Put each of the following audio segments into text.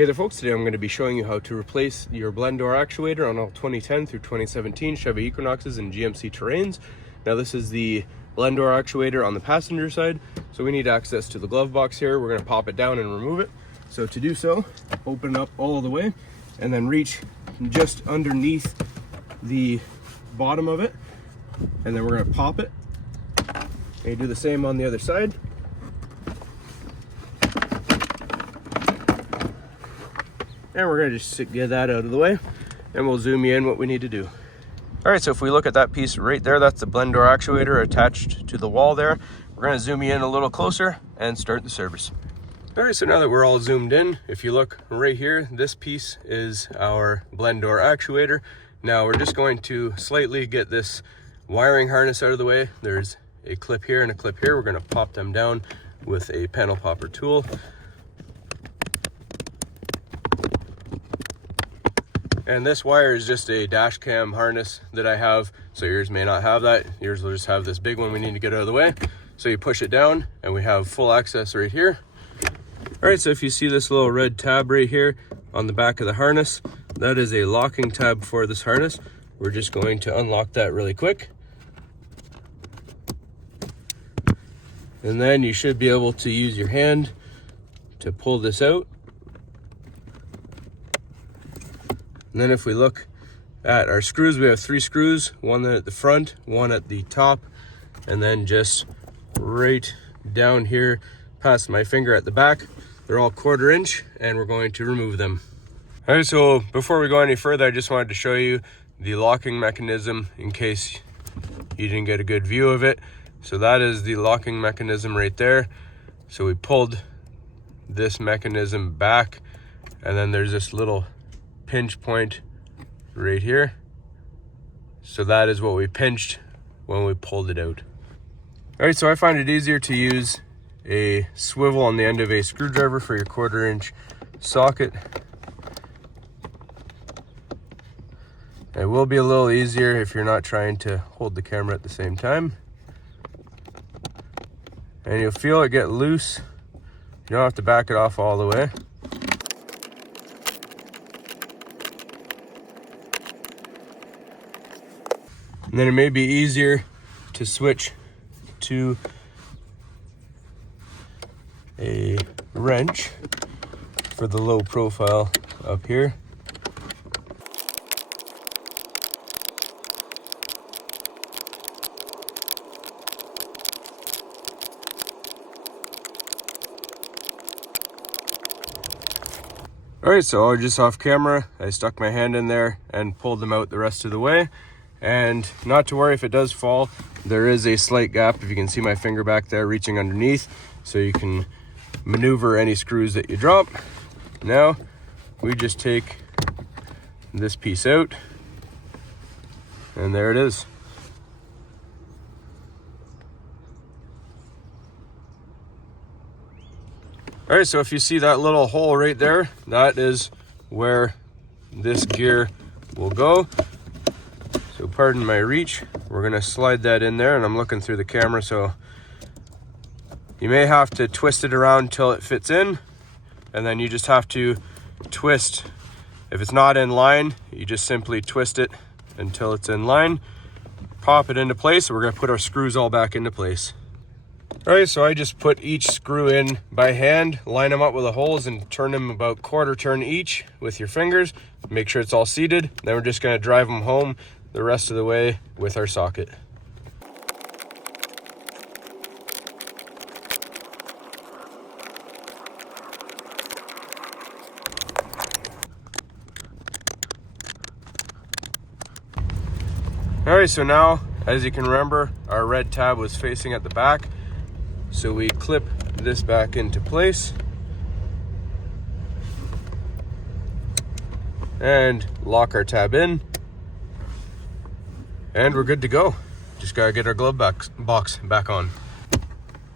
Hey there folks, today I'm going to be showing you how to replace your blend door actuator on all 2010 through 2017 Chevy Equinoxes and GMC Terrains. Now this is the blend door actuator on the passenger side, so we need access to the glove box here. We're going to pop it down and remove it. So to do so, open up all the way and then reach just underneath the bottom of it, and then we're going to pop it. And you do the same on the other side. And we're going to just get that out of the way, and we'll zoom you in what we need to do. All right, so if we look at that piece right there, that's the blend door actuator attached to the wall there. We're going to zoom you in a little closer and start the service. All right, so now that we're all zoomed in, if you look right here, this piece is our blend door actuator. Now we're just going to slightly get this wiring harness out of the way. There's a clip here and a clip here. We're going to pop them down with a panel popper tool. And this wire is just a dash cam harness that I have, so yours may not have that. Yours will just have this big one we need to get out of the way. So you push it down and we have full access right here. All right, so if you see this little red tab right here on the back of the harness, that is a locking tab for this harness. We're just going to unlock that really quick. And then you should be able to use your hand to pull this out. And then if we look at our screws, we have 3 screws, one at the front, one at the top, and then just right down here past my finger at the back. They're all 1/4 inch, and we're going to remove them. All right, so before we go any further, I just wanted to show you the locking mechanism in case you didn't get a good view of it. So that is the locking mechanism right there. So we pulled this mechanism back, and then there's this little pinch point right here. So that is what we pinched when we pulled it out. All right, so I find it easier to use a swivel on the end of a screwdriver for your 1/4 inch socket. It will be a little easier if you're not trying to hold the camera at the same time. And you'll feel it get loose. You don't have to back it off all the way. And then it may be easier to switch to a wrench for the low profile up here. All right, so just off camera, I stuck my hand in there and pulled them out the rest of the way. And not to worry if it does fall, there is a slight gap, if you can see my finger back there reaching underneath, so you can maneuver any screws that you drop. Now we just take this piece out, and there it is. All right, so if you see that little hole right there, that is where this gear will go. So pardon my reach, we're gonna slide that in there, and I'm looking through the camera, so you may have to twist it around till it fits in, and then you just have to twist. If it's not in line, you just simply twist it until it's in line, pop it into place. We're gonna put our screws all back into place. All right, so I just put each screw in by hand, line them up with the holes, and turn them about 1/4 turn each with your fingers. Make sure it's all seated. Then we're just gonna drive them home the rest of the way with our socket. All right, so now, as you can remember, our red tab was facing at the back. So we clip this back into place and lock our tab in, and we're good to go. Just gotta get our glove box back on.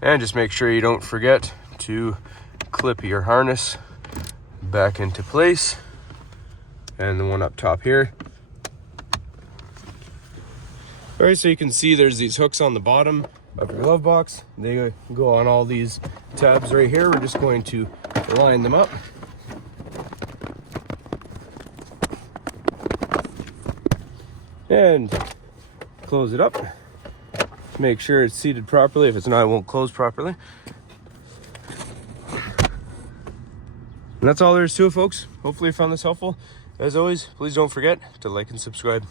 And just make sure you don't forget to clip your harness back into place, and the one up top here. All right, so you can see there's these hooks on the bottom of your glove box. They go on all these tabs right here. We're just going to line them up. and close it up. Make sure it's seated properly. If it's not, it won't close properly. And that's all there is to it, folks. Hopefully you found this helpful. As always, please don't forget to like and subscribe.